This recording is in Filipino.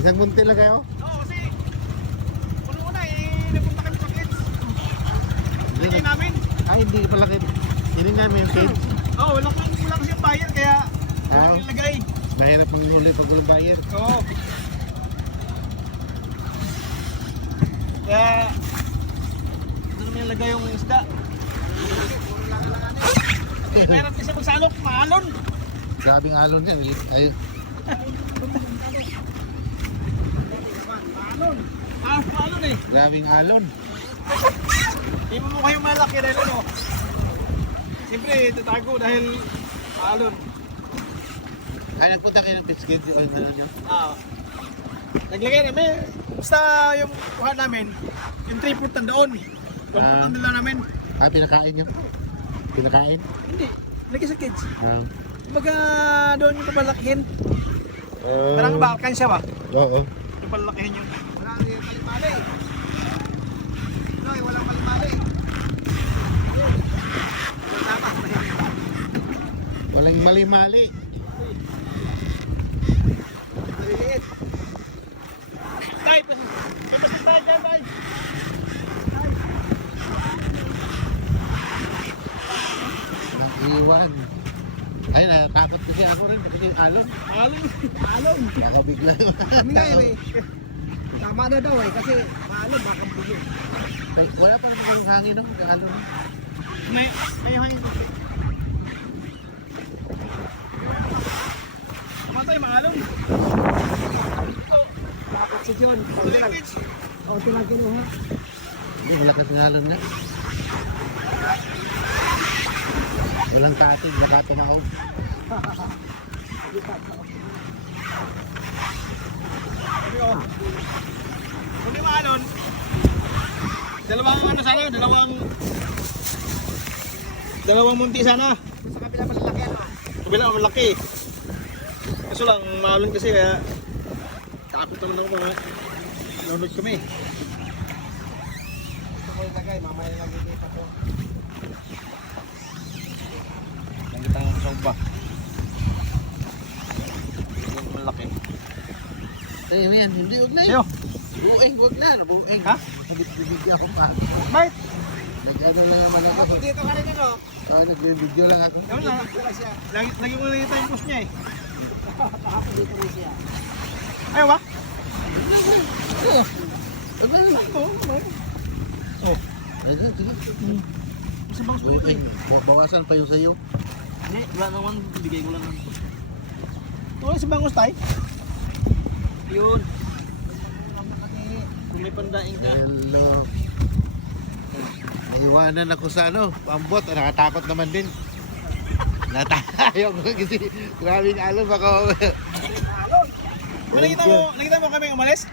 Isang bunti lang kayo? Oo, kasi una-una napunta kami sa kids. Hindi namin. Hindi pala kayo. Hindi namin yung cage. Oo, wala kasi yung buyer kaya wala kang ilagay. Mahirap manghuli pag walang buyer. Oo. Kaya doon naman ilagay yung isda. Mahirap kasi magsalok, maalon. Grabing alon yan. Ay, Maalon eh. grabing alon. Hindi mo kayong malaki dahil ano. Siyempre, tatago dahil maalon. Ay, nagpunta kayo ng fish cage. O, ano nyo? Naglagay namin. Basta yung kuha namin, yung 3 na doon. 1 nila namin. Pinakain nyo? Pinakain? Hindi, lagi sa kids. Um, Kumbaga doon yung papalakihin. Parang balkan siya ba? Oo. Yung palakihin yung... Walang kalimali. No, walang kalimali. Walang mali-mali. Maliliit. Tay, papasin tayo dyan, tay. Iwan. Ay, natakot kasi ako rin kasi yung alon. Alon. Baka bigla. Kami nga eh. Tama na daw eh, kasi maalon, baka bulo. Ay, wala pa naman yung hangin no? Yung alon. May hangin ko. Matay, maalon. Bakit si John? O, tilang kinuha. Hindi, malakas ng alon na. Walang katig, baka tumahog. Kung di maalon, dalawang munti sana. Sa kabila malaki ano? Kabila malaki. Kaso lang, maalon kasi kaya takot naman ako mga nunod kami. Ito ko ilagay, mamaya nagigita ko. Nagigita ko sa uba. Malaki. Ay, yan, hindi, huwag na Sa'yo? Bueng, huwag na. Bueng. Ha? Nagbibigyo ako pa. Bait! Nag-ano lang naman ako. Dito ka rin ano? Nagbibigyo lang ako. Yun lang. Lagi mo nakita yung post niya eh. Kahapon dito rin siya. Ayaw ba? Oo. Ano na? Oh. Ay, sige. Sa bangs ko dito eh. Bawasan pa yung sa'yo. Hindi, wala naman. Bigay ko lang naman. Ito sa bangos tayo. Yun. Kung may pandaing ka. Hello. Naiwanan ako sa ano, pambot. Nakatakot naman din. Natayo ko kasi grabing alon baka. Nakita mo kami umalis?